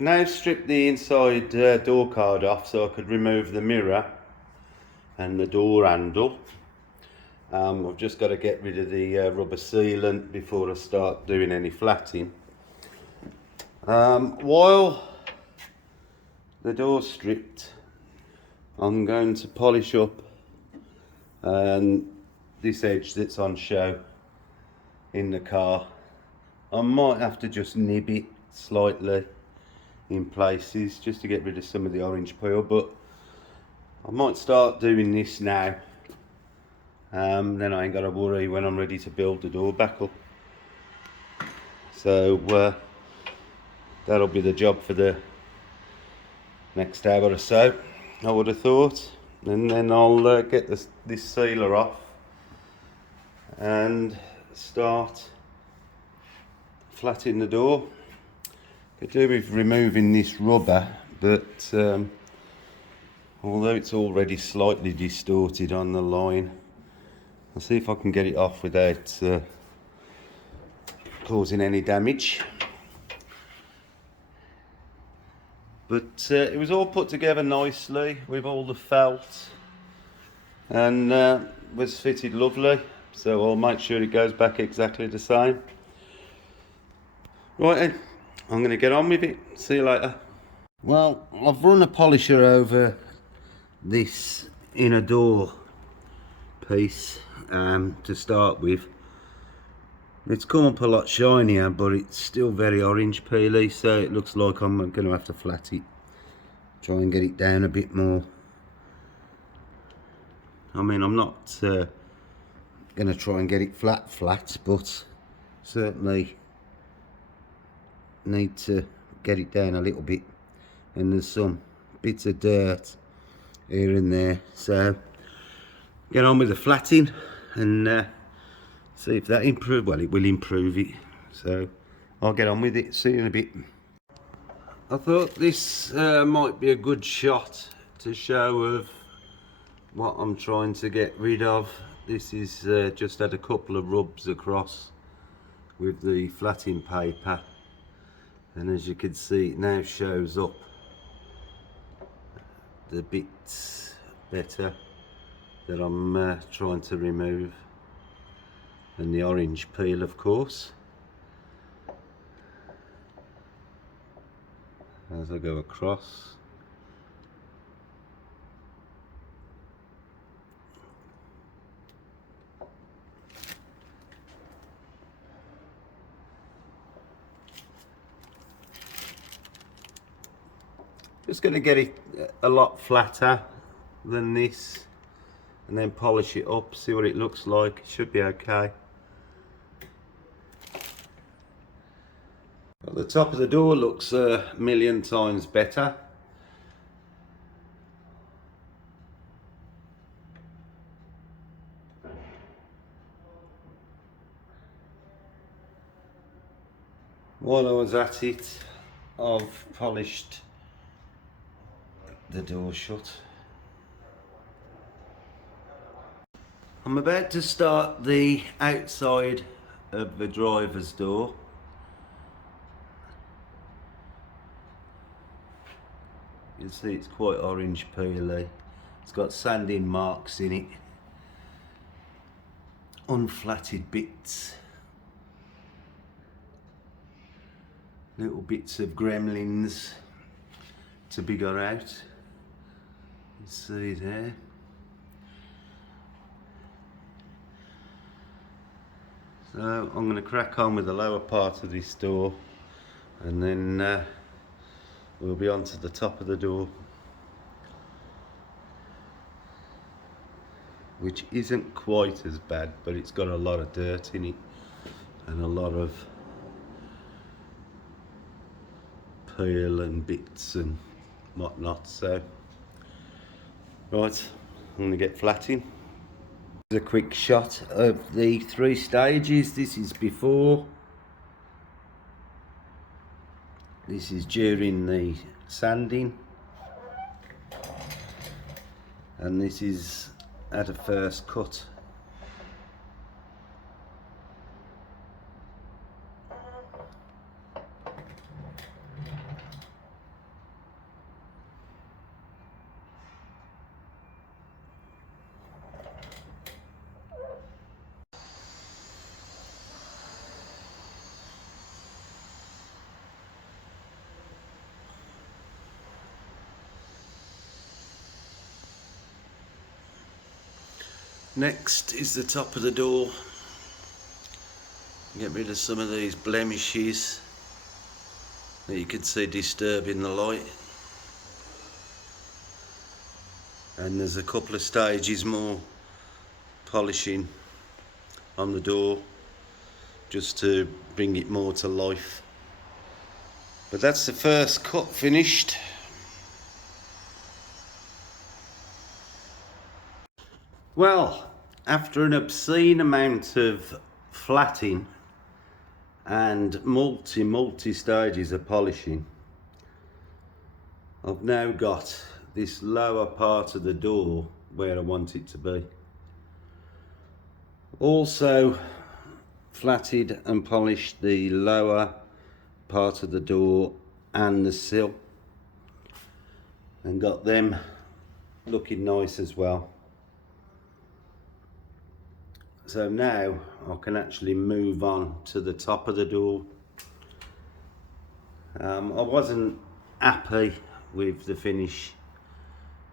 Now strip the inside door card off so I could remove the mirror and the door handle. I've just got to get rid of the rubber sealant before I start doing any flatting. While the door's stripped, I'm going to polish up this edge that's on show in the car. I might have to just nib it slightly in places just to get rid of some of the orange peel, but I might start doing this now. Then I ain't got to worry when I'm ready to build the door back up. So that'll be the job for the next hour or so, I would have thought. And then I'll get this sealer off and start flattening the door. Could do with removing this rubber, but although it's already slightly distorted on the line, I'll see if I can get it off without causing any damage. But it was all put together nicely with all the felt and was fitted lovely, so I'll make sure it goes back exactly the same. Right then, I'm going to get on with it. See you later. Well, I've run a polisher over this inner door piece to start with. It's come up a lot shinier, but it's still very orange peely, so it looks like I'm going to have to flat it, try and get it down a bit more. I mean, I'm not going to try and get it flat, but certainly need to get it down a little bit, and there's some bits of dirt here and there, so get on with the flatting and see if that improves. Well, it will improve it, so I'll get on with it. See you in a bit. I thought this might be a good shot to show of what I'm trying to get rid of. This is just had a couple of rubs across with the flatting paper, and as you can see, it now shows up the bits better that I'm trying to remove, and the orange peel, of course, as I go across. Just going to get it a lot flatter than this and then polish it up, see what it looks like. It should be okay. Well, the top of the door looks a million times better. While I was at it, I've polished the door shut. I'm about to start the outside of the driver's door. You can see it's quite orange peely. It's got sanding marks in it, unflatted bits, little bits of gremlins to be got out. You see there. So I'm going to crack on with the lower part of this door, and then we'll be on to the top of the door, which isn't quite as bad, but it's got a lot of dirt in it and a lot of peel and bits and whatnot. So right, I'm going to get flatting. Here's a quick shot of the 3 stages. This is before, this is during the sanding, and this is at a first cut. Next is the top of the door. Get rid of some of these blemishes that you can see disturbing the light. And there's a couple of stages more polishing on the door just to bring it more to life. But that's the first cut finished. Well, after an obscene amount of flatting and multi stages of polishing, I've now got this lower part of the door where I want it to be. Also flatted and polished the lower part of the door and the sill, and got them looking nice as well. So now I can actually move on to the top of the door. I wasn't happy with the finish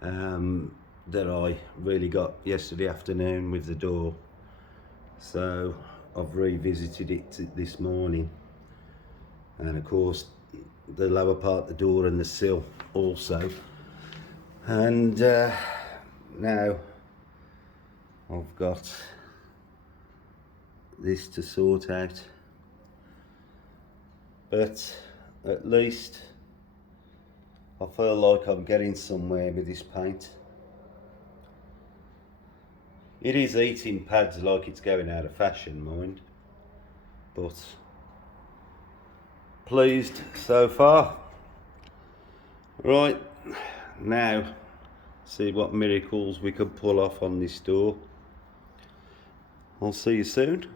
that I really got yesterday afternoon with the door, so I've revisited it this morning, and of course the lower part of the door and the sill also, and now I've got this to sort out, but at least I feel like I'm getting somewhere with this paint. It is eating pads like it's going out of fashion, mind, but pleased so far. Right, now see what miracles we can pull off on this door. I'll see you soon.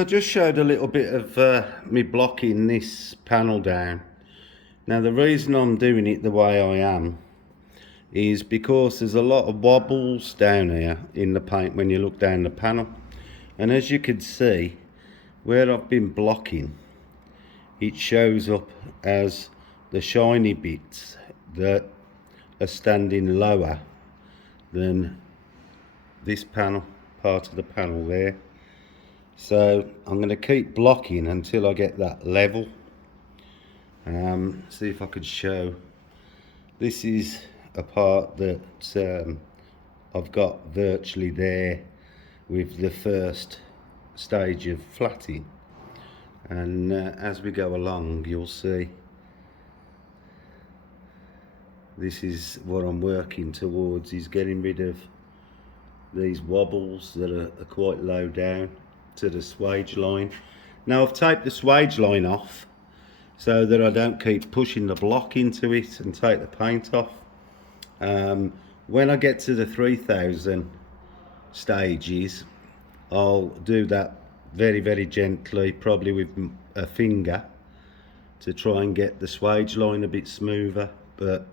I just showed a little bit of me blocking this panel down. Now the reason I'm doing it the way I am is because there's a lot of wobbles down here in the paint when you look down the panel, and as you can see where I've been blocking, it shows up as the shiny bits that are standing lower than this panel, part of the panel there. So I'm going to keep blocking until I get that level. See if I could show. This is a part that I've got virtually there with the first stage of flatting, and as we go along you'll see this is what I'm working towards, is getting rid of these wobbles that are quite low down to the swage line. Now I've taped the swage line off so that I don't keep pushing the block into it and take the paint off. When I get to the 3000 stages, I'll do that very gently, probably with a finger, to try and get the swage line a bit smoother, but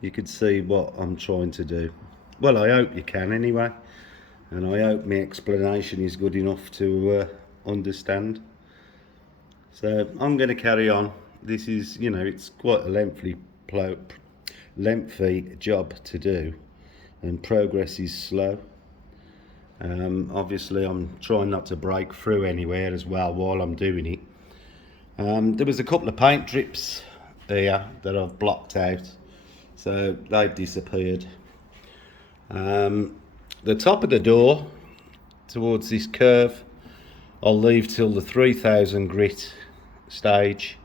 you can see what I'm trying to do. Well, I hope you can anyway, and I hope my explanation is good enough to understand. So I'm going to carry on. This is, you know, it's quite a lengthy job to do, and progress is slow. Obviously I'm trying not to break through anywhere as well while I'm doing it. There was a couple of paint drips here that I've blocked out so they've disappeared. The top of the door towards this curve I'll leave till the 3000 grit stage,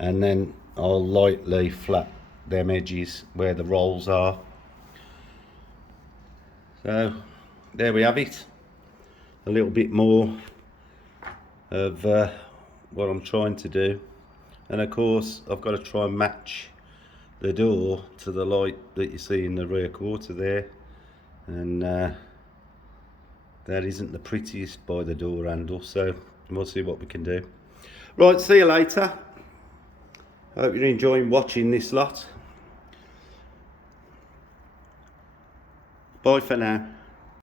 and then I'll lightly flat them edges where the rolls are. So there we have it, a little bit more of what I'm trying to do. And of course I've got to try and match the door to the light that you see in the rear quarter there, and that isn't the prettiest by the door handle, so we'll see what we can do. Right, see you later. Hope you're enjoying watching this lot. Bye for now.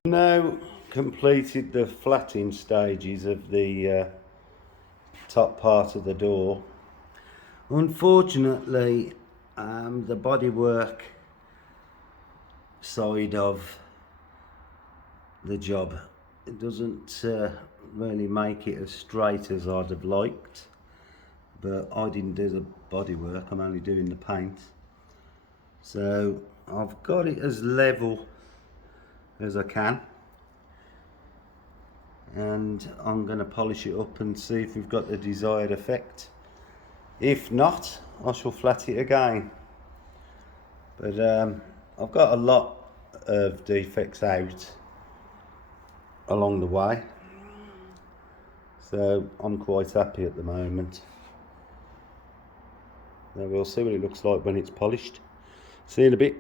Now completed the flatting stages of the top part of the door. Unfortunately, the bodywork side of the job, it doesn't really make it as straight as I'd have liked, but I didn't do the bodywork, I'm only doing the paint. So I've got it as level as I can, and I'm going to polish it up and see if we've got the desired effect. If not, I shall flat it again. But I've got a lot of defects out along the way, so I'm quite happy at the moment. Now we'll see what it looks like when it's polished. See you in a bit.